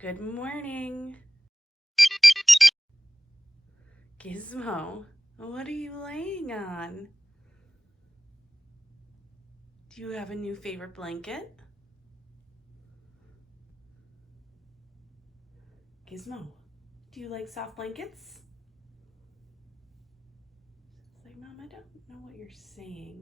Good morning. Gizmo, what are you laying on? Do you have a new favorite blanket? Gizmo, do you like soft blankets? It's like, Mom, I don't know what you're saying.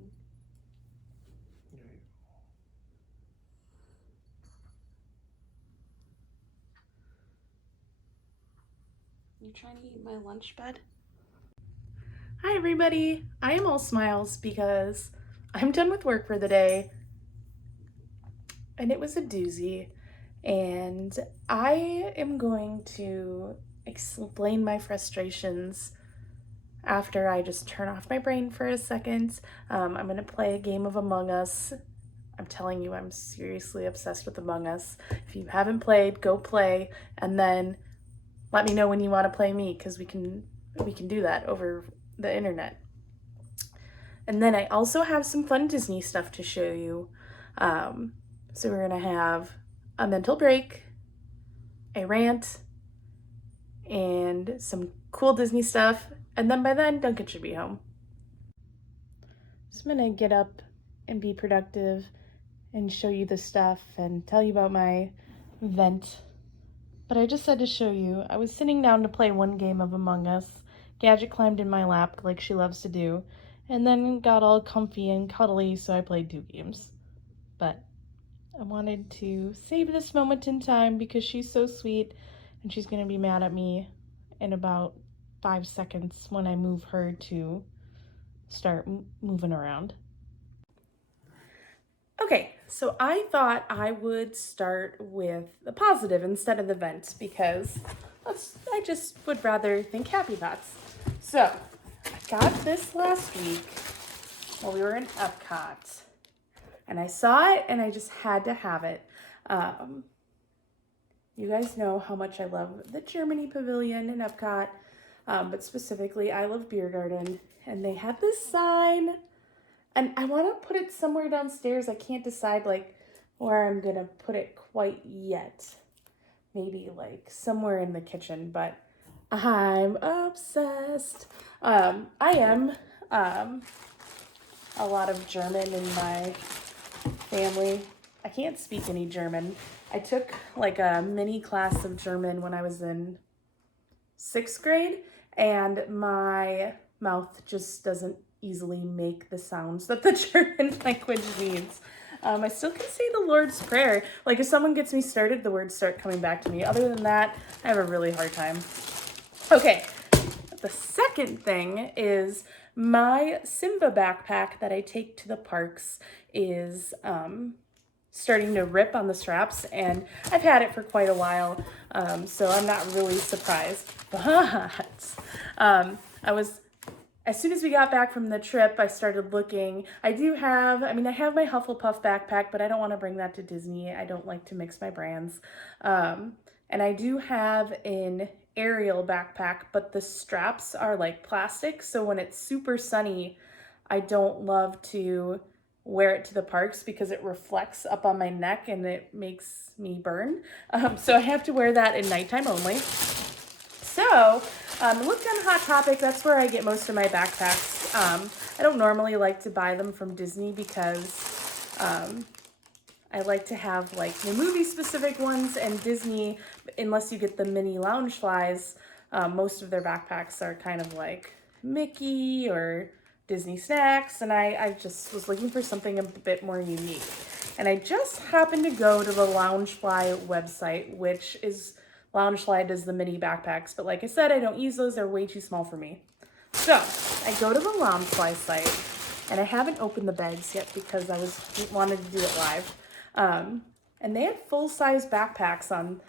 You trying to eat my lunch, bud? Hi, everybody. I am all smiles because I'm done with work for the day, and it was a doozy. And I am going to explain my frustrations after I just turn off my brain for a second. I'm going to play a game of Among Us. I'm telling you, I'm seriously obsessed with Among Us. If you haven't played, go play, and then let me know when you want to play me, because we can do that over the internet. And then I also have some fun Disney stuff to show you. So we're gonna have a mental break, a rant, and some cool Disney stuff. And then by then, Duncan should be home. So I'm gonna get up and be productive and show you the stuff and tell you about my vent. But I just had to show you, I was sitting down to play one game of Among Us. Gadget climbed in my lap like she loves to do, and then got all comfy and cuddly, so I played 2 games. But I wanted to save this moment in time because she's so sweet, and she's going to be mad at me in about 5 seconds when I move her to start moving around. Okay, so I thought I would start with the positive instead of the vent because I just would rather think happy thoughts. So I got this last week while we were in Epcot, and I saw it and I just had to have it. You guys know how much I love the Germany Pavilion in Epcot, but specifically I love Beer Garden, and they had this sign. And I want to put it somewhere downstairs. I can't decide like where I'm going to put it quite yet. Maybe like somewhere in the kitchen, but I'm obsessed. I am a lot of German in my family. I can't speak any German. I took like a mini class of German when I was in 6th grade, and my mouth just doesn't easily make the sounds that the German language needs. I still can say the Lord's Prayer. Like if someone gets me started, the words start coming back to me. Other than that, I have a really hard time. Okay, the second thing is my Simba backpack that I take to the parks is starting to rip on the straps, and I've had it for quite a while, so I'm not really surprised. But as soon as we got back from the trip, I started looking. I have my Hufflepuff backpack, but I don't want to bring that to Disney. I don't like to mix my brands. And I do have an Ariel backpack, but the straps are like plastic, so when it's super sunny, I don't love to wear it to the parks because it reflects up on my neck and it makes me burn. So I have to wear that at nighttime only. So looked on Hot Topic. That's where I get most of my backpacks. I don't normally like to buy them from Disney because I like to have like the movie specific ones, and Disney, unless you get the mini Loungeflies, most of their backpacks are kind of like Mickey or Disney snacks, and I just was looking for something a bit more unique. And I just happened to go to the Loungefly website, which is, Loungefly does the mini backpacks, but like I said, I don't use those, they're way too small for me. So I go to the Loungefly site, and I haven't opened the bags yet because I wanted to do it live. And they had full-size backpacks on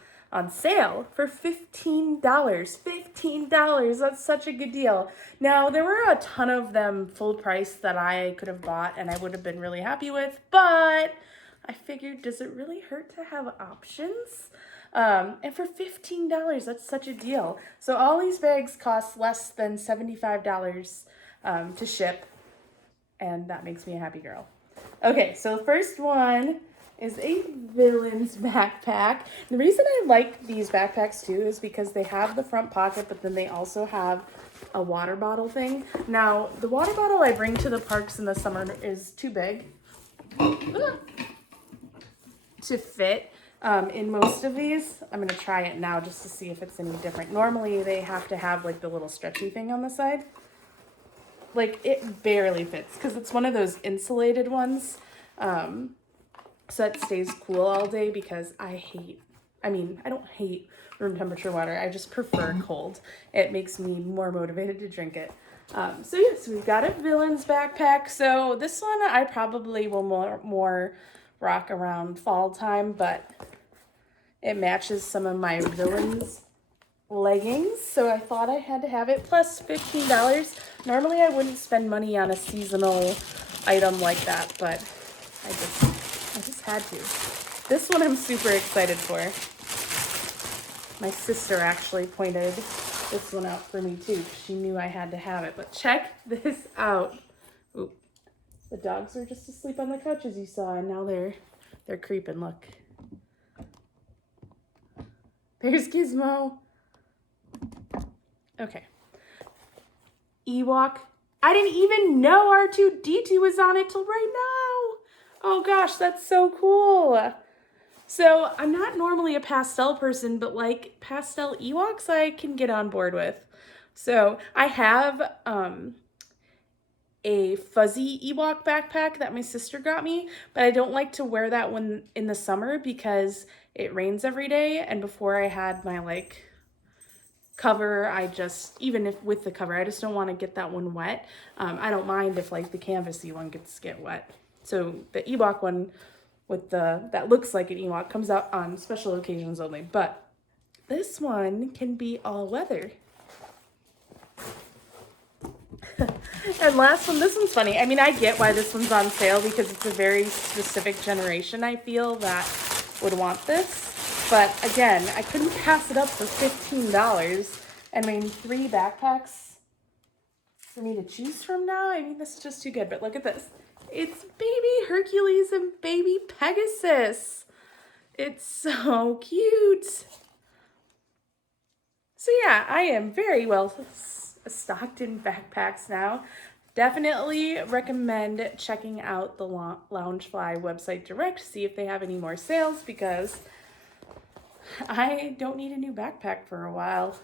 sale for $15. $15, that's such a good deal. Now, there were a ton of them full price that I could have bought and I would have been really happy with, but I figured, does it really hurt to have options? And for $15, that's such a deal. So all these bags cost less than $75 to ship, and that makes me a happy girl. Okay, so the first one is a Villains backpack. The reason I like these backpacks too is because they have the front pocket, but then they also have a water bottle thing. Now, the water bottle I bring to the parks in the summer is too big to fit in most of these. I'm gonna try it now just to see if it's any different. Normally they have to have like the little stretchy thing on the side. Like it barely fits because it's one of those insulated ones. So it stays cool all day because I don't hate room temperature water. I just prefer cold. It makes me more motivated to drink it. So yes, we've got a Villains backpack. So this one I probably will more rock around fall time, but it matches some of my Villains leggings. So I thought I had to have it, plus $15. Normally I wouldn't spend money on a seasonal item like that, but I just had to. This one I'm super excited for. My sister actually pointed this one out for me too. She knew I had to have it. But check this out. Ooh, the dogs are just asleep on the couch as you saw, and now they're creeping. Look. There's Gizmo. Okay. Ewok. I didn't even know R2-D2 was on it till right now. Oh gosh, that's so cool. So I'm not normally a pastel person, but like pastel Ewoks I can get on board with. So I have a fuzzy Ewok backpack that my sister got me, but I don't like to wear that one in the summer because it rains every day. And before I had my like cover, even if with the cover, I just don't want to get that one wet. I don't mind if like the canvasy one get wet. So the Ewok one with that looks like an Ewok comes out on special occasions only, but this one can be all weather. And last one, this one's funny. I mean, I get why this one's on sale because it's a very specific generation, I feel, that would want this. But again, I couldn't pass it up for $15. And I mean, 3 backpacks for me to choose from now. I mean, this is just too good. But look at this. It's baby Hercules and baby Pegasus. It's so cute. So yeah, I am very well stocked in backpacks now. Definitely recommend checking out the Loungefly website direct, see if they have any more sales, because I don't need a new backpack for a while.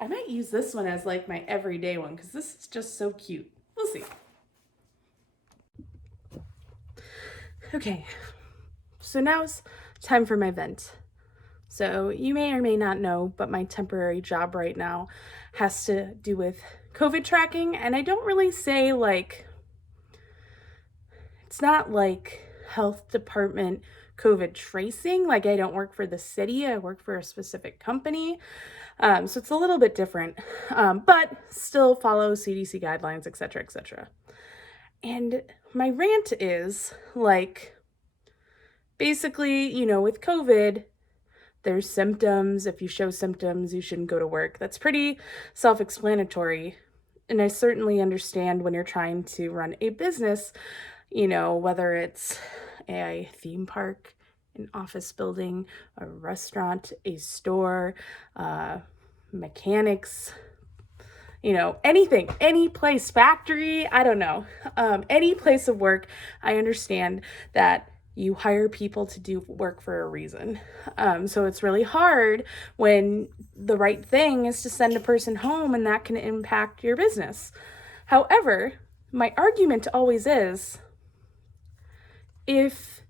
I might use this one as like my everyday one because this is just so cute. We'll see. Okay, so now it's time for my vent. So you may or may not know, but my temporary job right now has to do with COVID tracking. And I don't really say like, it's not like health department COVID tracing. Like I don't work for the city, I work for a specific company. So it's a little bit different, but still follow CDC guidelines, etc., etc. And my rant is like, basically, you know, with COVID, there's symptoms. If you show symptoms, you shouldn't go to work. That's pretty self-explanatory. And I certainly understand when you're trying to run a business, you know, whether it's a theme park, an office building, a restaurant, a store, mechanics, you know, anything, any place, factory, I don't know, any place of work. I understand that you hire people to do work for a reason. So it's really hard when the right thing is to send a person home and that can impact your business. However, my argument always is, if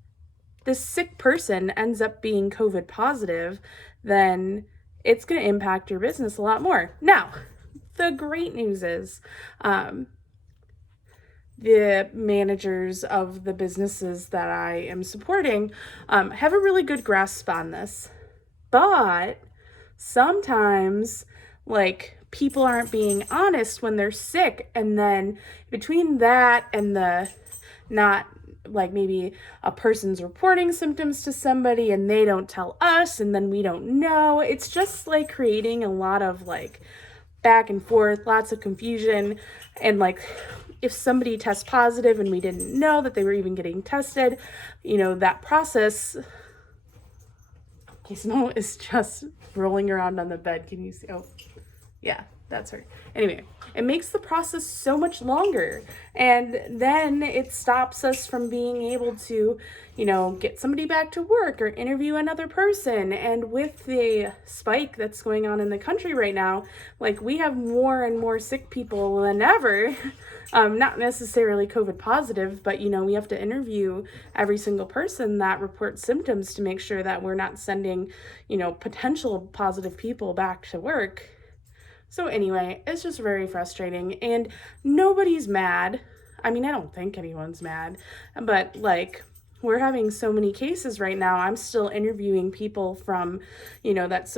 this sick person ends up being COVID positive, then it's going to impact your business a lot more. Now, the great news is, the managers of the businesses that I am supporting have a really good grasp on this. But sometimes, like, people aren't being honest when they're sick. And then between that and the not, like, maybe a person's reporting symptoms to somebody and they don't tell us and then we don't know, it's just like creating a lot of like back and forth, lots of confusion. And like, if somebody tests positive and we didn't know that they were even getting tested, you know, that process, Gizmo is just rolling around on the bed. Can you see? Oh, yeah, that's her. Anyway, it makes the process so much longer. And then it stops us from being able to, you know, get somebody back to work or interview another person. And with the spike that's going on in the country right now, like, we have more and more sick people than ever. Not necessarily COVID positive, but, you know, we have to interview every single person that reports symptoms to make sure that we're not sending, you know, potential positive people back to work. So anyway, it's just very frustrating, and nobody's mad. I mean, I don't think anyone's mad, but like, we're having so many cases right now. I'm still interviewing people from, you know, that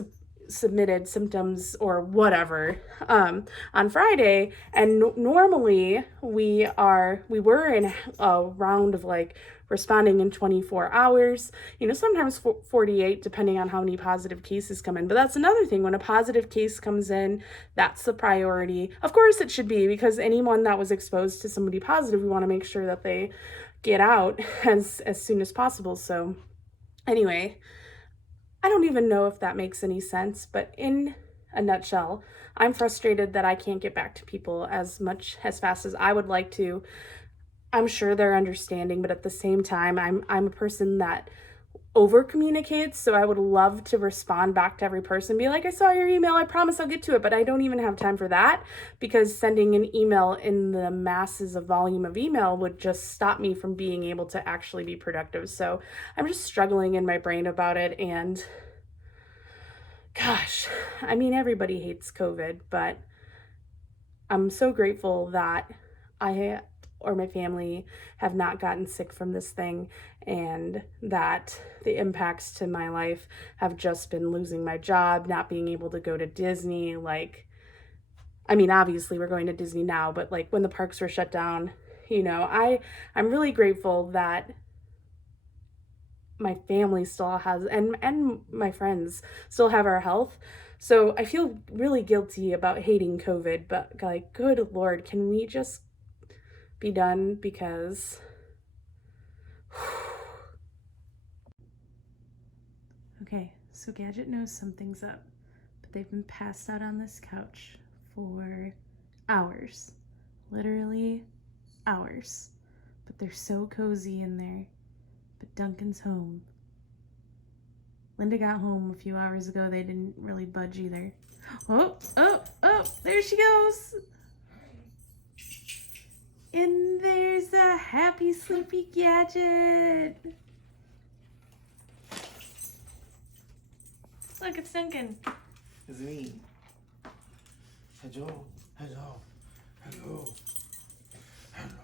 submitted symptoms or whatever on Friday, and normally we were in a round of like responding in 24 hours, you know, sometimes 48, depending on how many positive cases come in. But that's another thing. When a positive case comes in, that's the priority. Of course it should be, because anyone that was exposed to somebody positive, we want to make sure that they get out as soon as possible. So anyway, I don't even know if that makes any sense, but in a nutshell, I'm frustrated that I can't get back to people as fast as I would like to. I'm sure they're understanding, but at the same time, I'm a person that over communicates, so I would love to respond back to every person, be like, I saw your email, I promise I'll get to it, but I don't even have time for that, because sending an email in the masses of volume of email would just stop me from being able to actually be productive. So I'm just struggling in my brain about it, and gosh, I mean, everybody hates COVID, but I'm so grateful that I or my family have not gotten sick from this thing, and that the impacts to my life have just been losing my job, not being able to go to Disney. Like, I mean, obviously we're going to Disney now, but like when the parks were shut down, you know, I'm really grateful that my family still has, and my friends still have our health. So I feel really guilty about hating COVID, but like, good Lord, can we just be done? Because okay, so Gadget knows something's up, but they've been passed out on this couch for hours, literally hours, but they're so cozy in there. But Duncan's home. Linda got home a few hours ago. They didn't really budge either. Oh, there she goes. And there's a happy, sleepy Gadget. Look, it's Duncan. It's me. Hello. Hello. Hello. Hello.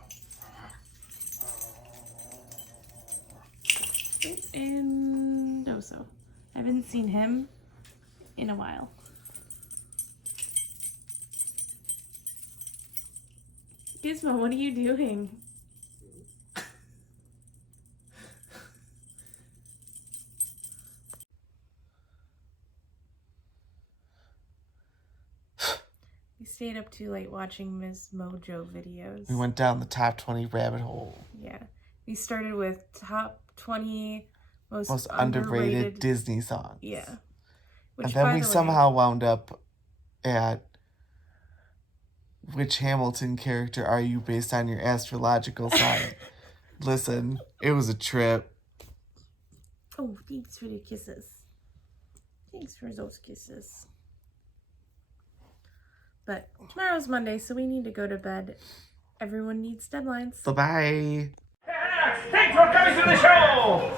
And Oso. I haven't seen him in a while. Gizmo, what are you doing? We stayed up too late watching Ms. Mojo videos. We went down the top 20 rabbit hole. Yeah. We started with top 20 most underrated Disney songs. Yeah. Which, and then we somehow wound up at which Hamilton character are you based on your astrological sign? Listen, it was a trip. Oh, thanks for the kisses. Thanks for those kisses. But tomorrow's Monday, so we need to go to bed. Everyone needs deadlines. Bye-bye. Thanks for coming to the show!